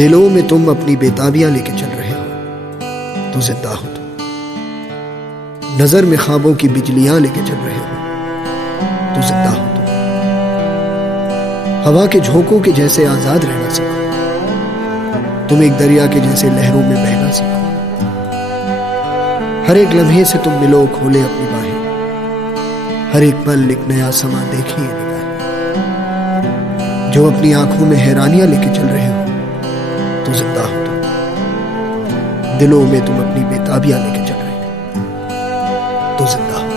दिलों में तुम अपनी बेताबियां लेके चल रहे हो तो जिंदा हो तुम। नजर में ख्वाबों की बिजलियां लेके चल रहे हो तो जिंदा हो तुम। हवा के झोंकों के जैसे आजाद रहना सीखो, तुम एक दरिया के जैसे लहरों में बहना सीखो। हर एक लम्हे से तुम मिलो, खोले अपनी बाहें, हर एक पल एक नया समा देखिए निगाहें। जो अपनी आंखों में हैरानियां लेके चल रहे हो तो जिंदा हो तुम। दिलों में तुम अपनी बेताबियां लेके चल रहे हो तो जिंदा हो तुम।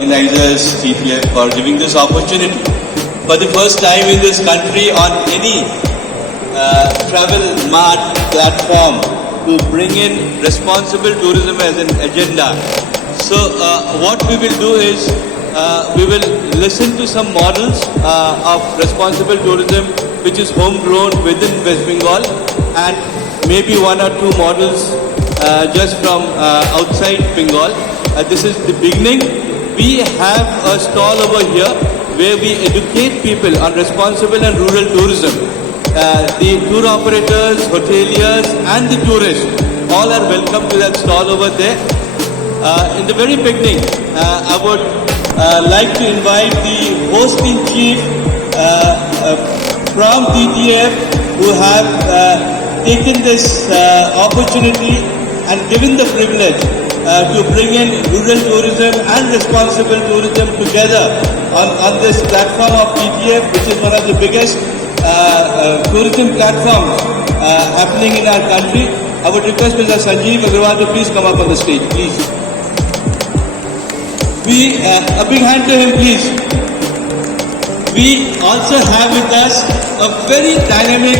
Organizers, TTF, for giving this opportunity for the first time in this country on any travel mart platform to bring in responsible tourism as an agenda. So what we will do is we will listen to some models of responsible tourism which is homegrown within West Bengal, and maybe one or two models just from outside Bengal. This is the beginning. We have a stall over here where we educate people on responsible and rural tourism. The tour operators, hoteliers and the tourists all are welcome to that stall over there. In the very beginning, I would like to invite the host in chief from TTF who have taken this opportunity and given the privilege to bring in rural tourism and responsible tourism together on this platform of TTF, which is one of the biggest tourism platforms happening in our country. I would request Mr. Sanjeev Agarwal to please come up on the stage, please. A big hand to him, please. We also have with us a very dynamic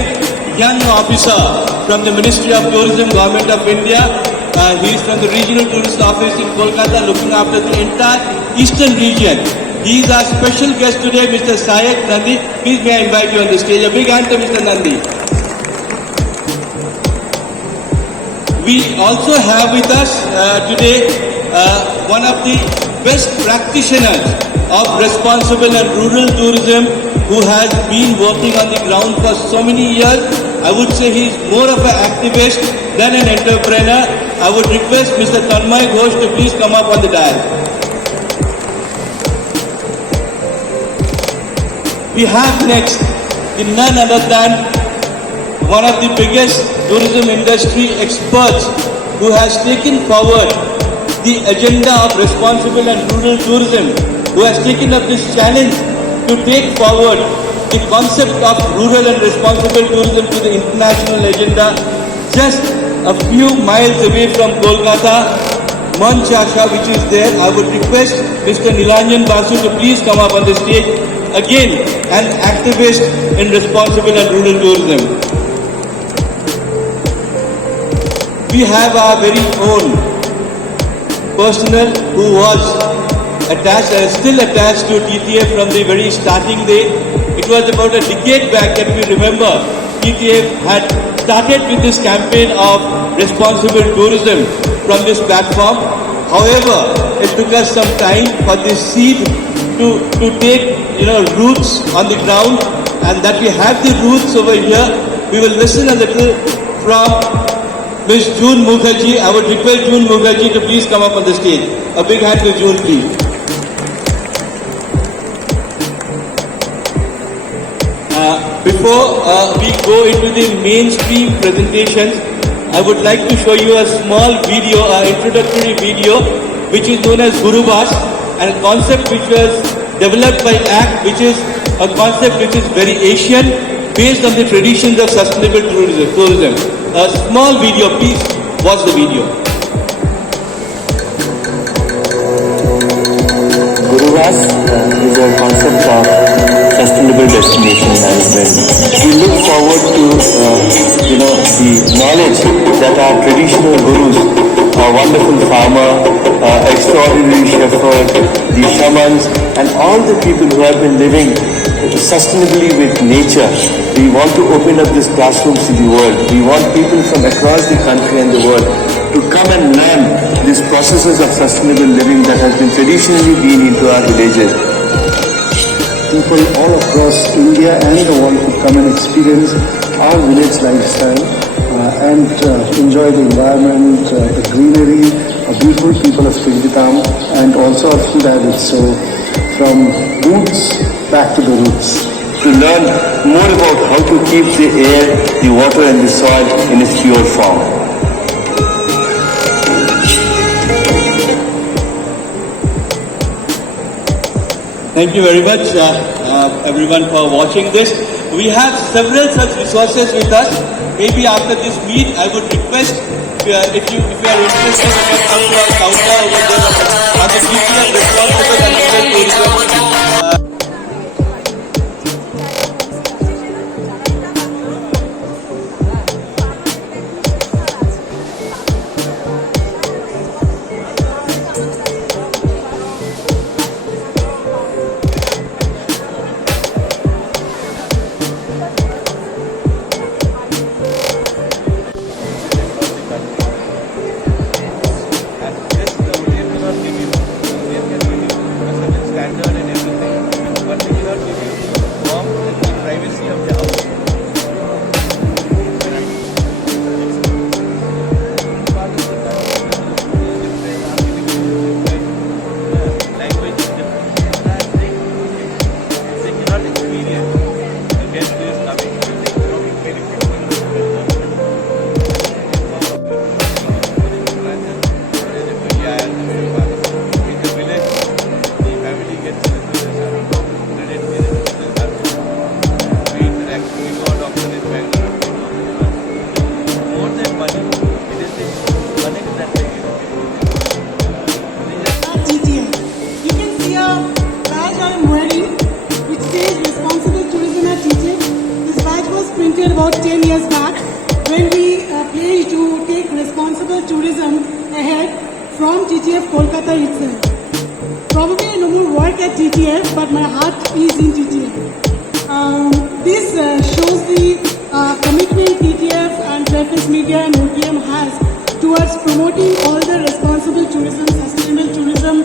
young officer from the Ministry of Tourism, Government of India. He is from the Regional Tourist Office in Kolkata, looking after the entire eastern region. He is our special guest today, Mr. Sayak Nandi. Please may I invite you on the stage. A big hand to Mr. Nandi. We also have with us today one of the best practitioners of responsible and rural tourism who has been working on the ground for so many years. I would say he is more of an activist than an entrepreneur. I would request Mr. Tanmay Ghosh to please come up on the dais. We have next none other than one of the biggest tourism industry experts who has taken forward the agenda of responsible and rural tourism, who has taken up this challenge to take forward the concept of rural and responsible tourism to the international agenda. Just a few miles away from Kolkata, Manch Asha, which is there, I would request Mr. Nilanjan Basu to please come up on the stage. Again, an activist in responsible and rural tourism. We have our very own personnel who was attached and still attached to TTF from the very starting day. It was about a decade back that we remember TTF had started with this campaign of responsible tourism from this platform. However, it took us some time for this seed to take roots on the ground, and that we have the roots over here. We will listen a little from Ms. June Mukherjee. I would request June Mukherjee to please come up on the stage. A big hand to June, please. Before we go into the mainstream presentations, I would like to show you a small video, introductory video which is known as Guru Bas, and a concept which was developed by ACT, which is a concept which is very Asian, based on the traditions of sustainable tourism. A small video, please watch the video. Guruvas is a concept of sustainable destination management. We look forward to, the knowledge that our traditional gurus, our wonderful farmer, extraordinary shepherd, the shamans, and all the people who have been living sustainably with nature. We want to open up these classrooms to the world. We want people from across the country and the world to come and learn these processes of sustainable living that has been traditionally been into our villages. People all across India and the world could come and experience our village lifestyle and enjoy the environment, the greenery, the beautiful people of Pingitam, and also our food habits. So from roots back to the roots. To learn more about how to keep the air, the water and the soil in its pure form. Thank you very much, everyone, for watching this. We have several such resources with us. Maybe after this meet, I would request if you are interested, you can come to our counter over there on the PPM Responsible and Tourism. Printed about 10 years back when we pledged to take responsible tourism ahead from TTF Kolkata itself. Probably I no more work at TTF, but my heart is in TTF. This shows the commitment TTF and Preface Media and OTM has towards promoting all the responsible tourism, sustainable tourism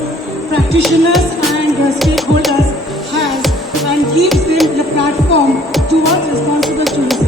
practitioners and stakeholders has, and gives them a platform towards responsible tourism.